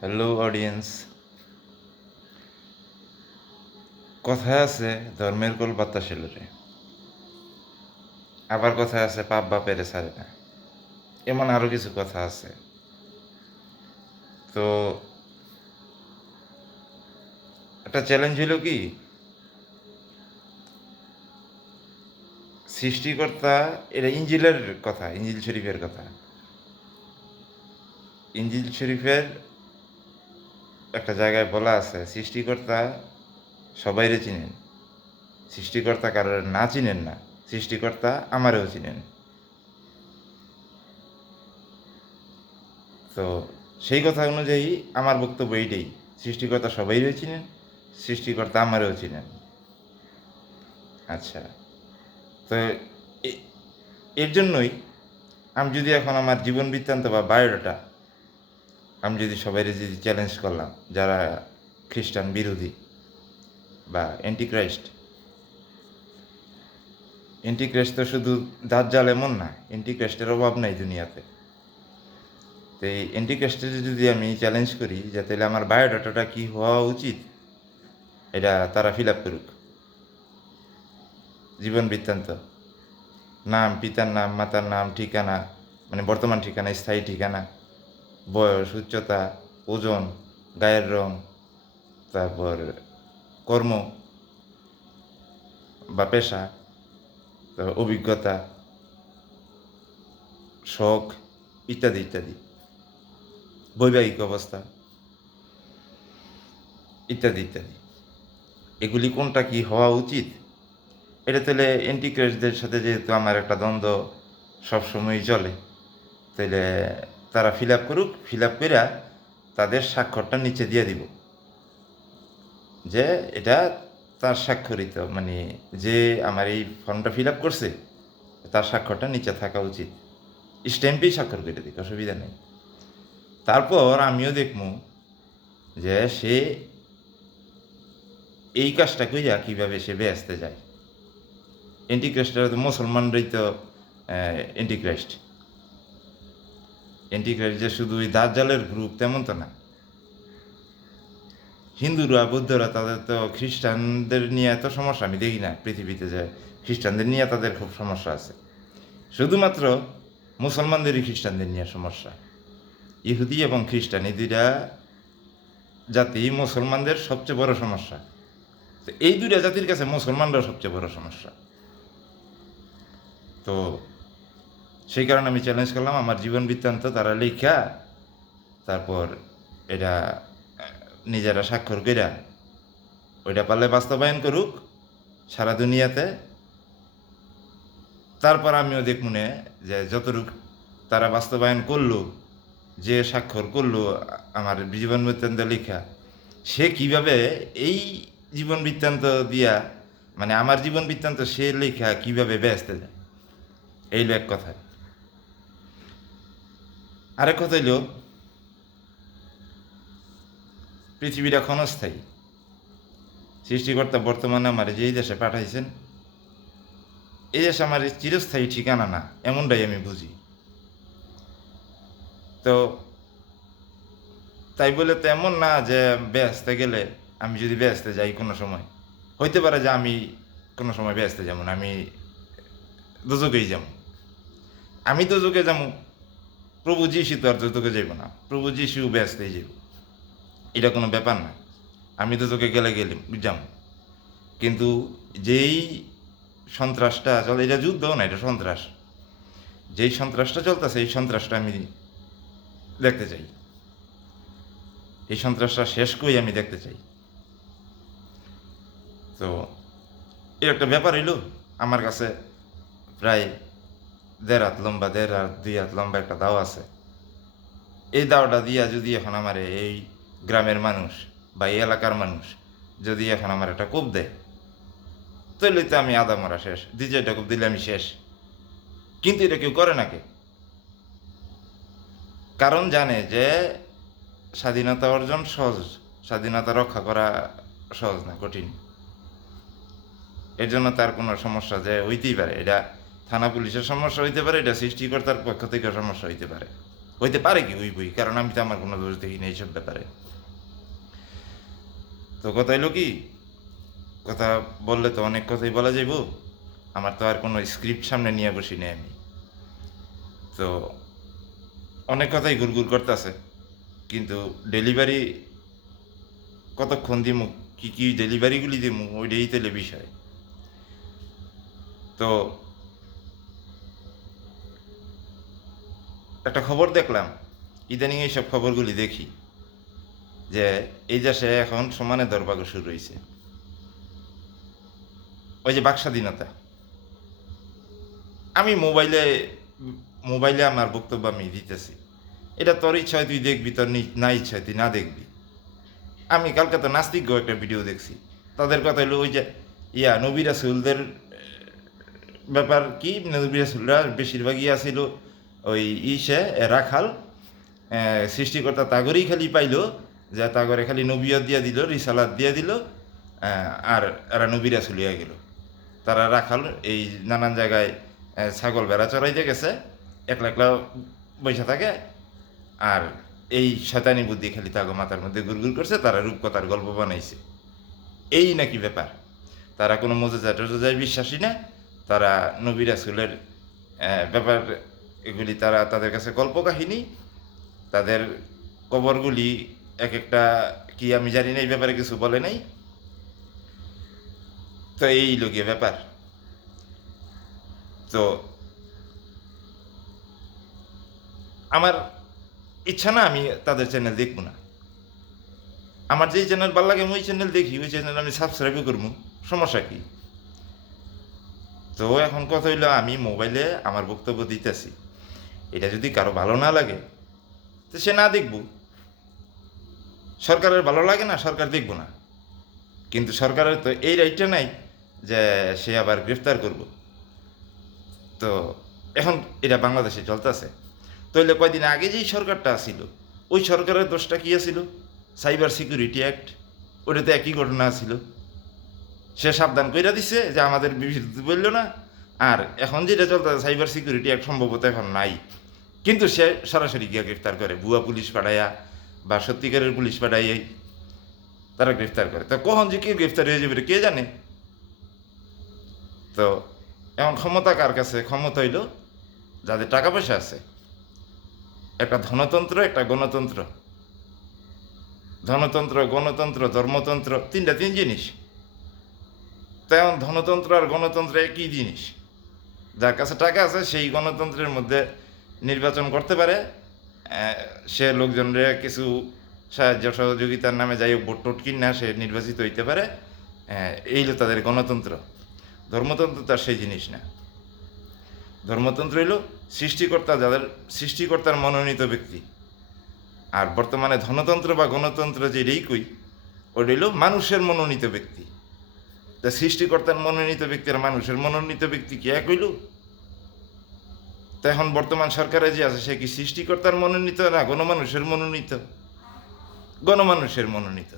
Hello audience. কথায় আছে ধর্মের কোল বাতাসে লড়ে, আবার কথায় আছে পাপ বাপেরে ছাড়ে না। এমন আরও কিছু কথা আছে। তো একটা চ্যালেঞ্জ হইল কি, সৃষ্টিকর্তা, এটা ইঞ্জিলের কথা, ইঞ্জিল শরীফের কথা। ইঞ্জিল শরীফের একটা জায়গায় বলা আছে সৃষ্টিকর্তা সবাইরে চিনেন, সৃষ্টিকর্তা কারোর না চিনেন না, সৃষ্টিকর্তা আমারেও চিনেন। তো সেই কথা অনুযায়ী আমার বক্তব্য এইটাই, সৃষ্টিকর্তা সবাইরে চিনেন, সৃষ্টিকর্তা আমারেও চিনেন। আচ্ছা, তো এর জন্যই আমি যদি এখন আমার জীবন বৃত্তান্ত বা বায়োডাটা আমি যদি সবাইরে যদি চ্যালেঞ্জ করলাম, যারা খ্রিস্টান বিরোধী বা অ্যান্টিক্রাইস্ট। অ্যান্টিক্রাইস্ট তো শুধু দাজ্জাল এমন না, অ্যান্টিক্রাইস্টের অভাব নাই দুনিয়াতে। তো এই অ্যান্টিক্রাইস্টের যদি আমি চ্যালেঞ্জ করি যে তাহলে আমার বায়োডাটাটা কী হওয়া উচিত, এটা তারা ফিল আপ করুক। জীবন বৃত্তান্ত, নাম, পিতার নাম, মাতার নাম, ঠিকানা, মানে বর্তমান ঠিকানা, স্থায়ী ঠিকানা, বয়স, উচ্চতা, ওজন, গায়ের রং, তারপর কর্ম বা পেশা, তারপর অভিজ্ঞতা, শখ, ইত্যাদি ইত্যাদি, বৈবাহিক অবস্থা, ইত্যাদি ইত্যাদি। এগুলি কোনটা কি হওয়া উচিত, এটা তাহলে অ্যান্টিক্রাইস্টদের সাথে যেহেতু আমার একটা দ্বন্দ্ব সবসময়ই চলে, তাহলে তারা ফিল আপ করুক, ফিল আপ করে তাদের স্বাক্ষরটা নিচে দিয়ে দিব যে এটা তার স্বাক্ষরিত, মানে যে আমার এই ফর্মটা ফিল আপ করছে তার স্বাক্ষরটা নিচে থাকা উচিত। স্ট্যাম্পেই স্বাক্ষর করে দিক, অসুবিধা নেই। তারপর আমিও দেখবো যে সে এই কাজটা কইরা কীভাবে সে বেহেস্তে যায়। অ্যান্টিক্রাইস্টরা তো মুসলমানরাই তো অ্যান্টিক্রাইস্ট। অ্যান্টিক্রাইস্ট যে শুধু ওই দাজ্জালের গ্রুপ তেমন তো না। হিন্দুরা, বৌদ্ধরা, তাদের তো খ্রিস্টানদের নিয়ে এত সমস্যা আমি দেখি না পৃথিবীতে, যে খ্রিস্টানদের নিয়ে তাদের খুব সমস্যা আছে। শুধুমাত্র মুসলমানদেরই খ্রিস্টানদের নিয়ে সমস্যা। ইহুদি এবং খ্রিস্টান এই দুইটা জাতি মুসলমানদের সবচেয়ে বড় সমস্যা। তো এই দুইটা জাতির কাছে মুসলমানরাও সবচেয়ে বড় সমস্যা। তো সেই কারণে আমি চ্যালেঞ্জ করলাম আমার জীবন বৃত্তান্ত তারা লেখা, তারপর এটা নিজেরা স্বাক্ষর কইরা ওইটা পারলে বাস্তবায়ন করুক সারা দুনিয়াতে। তারপর আমিও দেখব না যে যতটুকু তারা বাস্তবায়ন করলো, যে স্বাক্ষর করলো আমার জীবন বৃত্তান্ত লেখা, সে কিভাবে এই জীবন বৃত্তান্ত দিয়া, মানে আমার জীবন বৃত্তান্ত সে লেখা কিভাবে ব্যস্ত যায়। এই এক কথা। আরেক কথা হইল, পৃথিবীটা ক্ষণস্থায়ী। সৃষ্টিকর্তা বর্তমানে আমার যেই দেশে পাঠাইছেন, এই দেশ আমার চিরস্থায়ী ঠিকানা না, এমনটাই আমি বুঝি। তো তাই বলে তো এমন না যে বেহেস্তে গেলে, আমি যদি বেহেস্তে যাই কোনো সময়, হইতে পারে যে আমি কোনো সময় বেহেস্তে যাবো না, আমি দোজকেই যাবো। আমি দোজকে যাবো, প্রভু যিশু তো আর দোজকে যাইব না, প্রভু যিশু বেহেস্তেই যাইব, এটা কোনো ব্যাপার না। আমি দোজকে গেলে যাবো, কিন্তু যেই সন্ত্রাসটা চলে, এটা যুদ্ধ না, এটা সন্ত্রাস। যেই সন্ত্রাসটা চলতেছে এই সন্ত্রাসটা আমি দেখতে চাই, এই সন্ত্রাসটা শেষ করে আমি দেখতে চাই। তো এর একটা ব্যাপার হইল, আমার কাছে প্রায় 1.5 হাত লম্বা, 1.5 হাত 2 হাত লম্বা একটা দাও আছে। এই দাওটা দিয়া যদি এখন আমার এই গ্রামের মানুষ বা এই এলাকার মানুষ যদি এখন আমার একটা কোপ দেয়, তাহলে তো আমি আদা মরা শেষ, 2-4টা কোপ দিলে আমি শেষ। কিন্তু এটা কেউ করে না কে? কারণ জানে যে স্বাধীনতা অর্জন সহজ, স্বাধীনতা রক্ষা করা সহজ না, কঠিন। এর জন্য তার কোনো সমস্যা যে হইতেই পারে, এটা থানা পুলিশের সমস্যা হইতে পারে, এটা সৃষ্টিকর্তার পক্ষ থেকে সমস্যা হইতে পারে। হইতে পারে কি হইবই, কারণ আমি তো আমার কোনো দোষ দেখি না এইসব ব্যাপারে। তো কথা হইলো কি, কথা বললে তো অনেক কথাই বলা যাইব, আমার তো আর কোনো স্ক্রিপ্ট সামনে নিয়ে বসি নাই আমি। তো অনেক কথাই গুড়গুড় করতেছে, কিন্তু ডেলিভারি কতক্ষণ দিমু, কি কি ডেলিভারিগুলি দিমু, ওইটাই তাহলে বিষয়। তো একটা খবর দেখলাম, ইদানিং এইসব খবরগুলি দেখি যে এই দেশে এখন সমানে দরবাগ শুরু হয়েছে। ওই যে বাক স্বাধীনতা, আমি মোবাইলে আমার বক্তব্য আমি দিতেছি, এটা তোর ইচ্ছায় তুই দেখবি, তোর না ইচ্ছায় তুই না দেখবি। আমি কালকে তো নাস্তিক একটা ভিডিও দেখছি, তাদের কথা হলো ওই যে নবী রাসূলদের ব্যাপার কি, নবী রাসূলরা বেশিরভাগই আসিল ওই রাখাল, সৃষ্টিকর্তা তাগরেই খালি পাইল যে তাগরে খালি নবীয়ত দিয়া দিল, রিসালাত দিয়া দিল, আর এরা নবী রাসূল হইয়া গেল। তারা রাখাল এই নানান জায়গায় ছাগল ভেড়া চড়াইতে গেছে, একলা একলা বৈশা থাকে, আর এই শয়তানি বুদ্ধি খালি তাগো মাথার মধ্যে গুড়গুড় করছে, তারা রূপকথার গল্প বানাইছে, এই নাকি ব্যাপার। তারা কোনো মোজেজা টোজেজায় বিশ্বাসী না, তারা নবী রাসূলের ব্যাপার এগুলি তারা তাদের কাছে কল্পকাহিনী, তাদের কবরগুলি এক একটা কি আমি জানি না, এই ব্যাপারে কিছু বলে নাই। তো এই লোকে ব্যাপার। তো আমার ইচ্ছা না আমি তাদের চ্যানেল দেখবো না, আমার যেই চ্যানেল ভালো লাগে আমি ওই চ্যানেল দেখি, ওই চ্যানেল আমি সাবস্ক্রাইবও করবো, সমস্যা কি। তো এখন কথা হইলো, আমি মোবাইলে আমার বক্তব্য দিতেছি, এটা যদি কারো ভালো না লাগে তো সে না দেখব। সরকারের ভালো লাগে না, সরকার দেখব না, কিন্তু সরকারের তো এই রাইটটা নাই যে সে আবার গ্রেফতার করব। তো এখন এটা বাংলাদেশে চলতেছে, তাইলে কয়দিন আগে যেই সরকারটা আসিল, ওই সরকারের দোষটা কি আছিল? সাইবার সিকিউরিটি অ্যাক্ট, ওটাতে একই ঘটনা ছিল। সে সাবধান কইরা দিছে যে আমাদের বিরুদ্ধে বললো না। আর এখন যেটা চলতেছে সাইবার সিকিউরিটি অ্যাক্ট সম্ভবত এখন নাই, কিন্তু সে সরাসরি গিয়া গ্রেফতার করে, ভুয়া পুলিশ পাঠাইয়া বা সত্যিকারের পুলিশ পাঠাইয়াই তারা গ্রেফতার করে। তো কখন যে কে গ্রেফতার হয়ে যাবে কে জানে। তো এখন ক্ষমতা কার কাছে? ক্ষমতা হইল যাদের টাকা পয়সা আছে। একটা ধনতন্ত্র, একটা গণতন্ত্র। ধনতন্ত্র, গণতন্ত্র, ধর্মতন্ত্র, তিন জিনিস। তেমন ধনতন্ত্র আর গণতন্ত্র একই জিনিস। যার কাছে টাকা আছে সেই গণতন্ত্রের মধ্যে নির্বাচন করতে পারে, সে লোকজনরে কিছু সাহায্য সহযোগিতার নামে যাই হোক ভোট টোট কিনা সে নির্বাচিত হইতে পারে, এই হলো তাদের গণতন্ত্র। ধর্মতন্ত্র তার সেই জিনিস না। ধর্মতন্ত্র হইল সৃষ্টিকর্তা, যাদের সৃষ্টিকর্তার মনোনীত ব্যক্তি। আর বর্তমানে ধনতন্ত্র বা গণতন্ত্র যেটাই কই, ওটা হইল মানুষের মনোনীত ব্যক্তি। তা সৃষ্টিকর্তার মনোনীত ব্যক্তি আর মানুষের মনোনীত ব্যক্তি কি এক হইল? তো এখন বর্তমান সরকারে যে আছে সে কি সৃষ্টিকর্তার মনোনীত না গণমানুষের মনোনীত? গণমানুষের মনোনীত।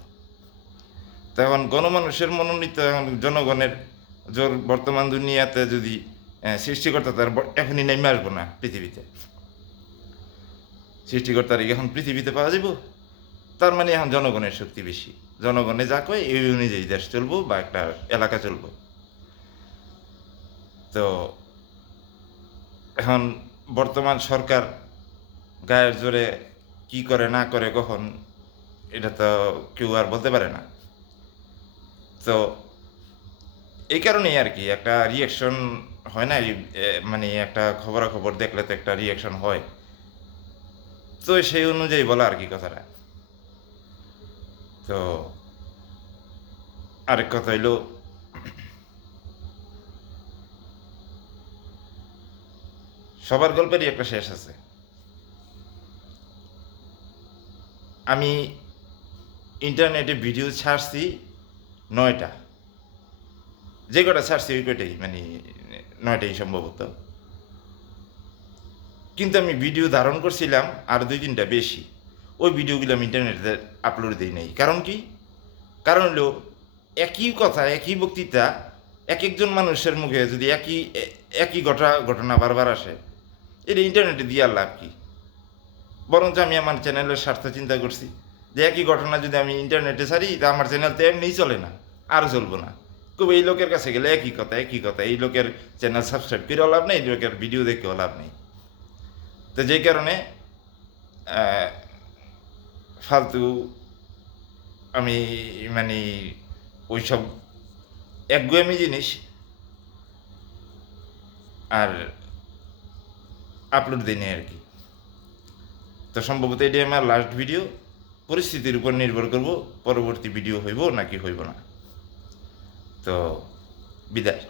তো এখন গণমানুষের মনোনীত, এখন জনগণের জোর বর্তমান দুনিয়াতে যদি সৃষ্টিকর্তা তার এখনই নেমে আসবো না পৃথিবীতে, সৃষ্টিকর্তার এখন পৃথিবীতে পাওয়া যাব, তার মানে এখন জনগণের শক্তি বেশি। জনগণে যা কয় এই অনুযায়ী দেশ চলবো বা একটা এলাকা চলবো। তো এখন বর্তমান সরকার গায়ের জোরে কি করে না করে কখন, এটা তো কেউ আর বলতে পারে না। তো এই কারণেই আর কি একটা রিয়াকশন হয় না, মানে একটা খবরাখবর দেখলে তো একটা রিয়াকশন হয়। তো সেই অনুযায়ী বলা আর কি কথাটা। তো আরেক কথা হইল, সবার গল্পেরই একটা শেষ আছে। আমি ইন্টারনেটে ভিডিও ছাড়ছি 9টা, যে কটা ছাড়ছি ওই কটাই, মানে 9টাই সম্ভবত। কিন্তু আমি ভিডিও ধারণ করছিলাম আর 2-3টা বেশি, ওই ভিডিওগুলো আমি ইন্টারনেটে আপলোড দিই নাই। কারণ কি? কারণ হলো একই কথা, একই বক্তৃতা এক একজন মানুষের মুখে যদি একই ঘটনা বারবার আসে, এটা ইন্টারনেটে দিয়ে আর লাভ কি? বরঞ্চ আমি আমার চ্যানেলের স্বার্থ চিন্তা করছি যে একই ঘটনা যদি আমি ইন্টারনেটে ছাড়ি তা আমার চ্যানেল তো এমনিই চলে না, আরও চলবো না। খুব এই লোকের কাছে গেলে একই কথা একই কথা, এই লোকের চ্যানেল সাবস্ক্রাইব করেও লাভ নেই, এই লোকের ভিডিও দেখেও লাভ নেই। তো যেই কারণে ফালতু আমি মানে ওইসব একগুয়েমি জিনিস আর আপলোড দিই নি আর কি। তো সম্ভবত এটাই আমার লাস্ট ভিডিও। পরিস্থিতির উপর নির্ভর করব পরবর্তী ভিডিও হইব নাকি হইব না। তো বিদায়।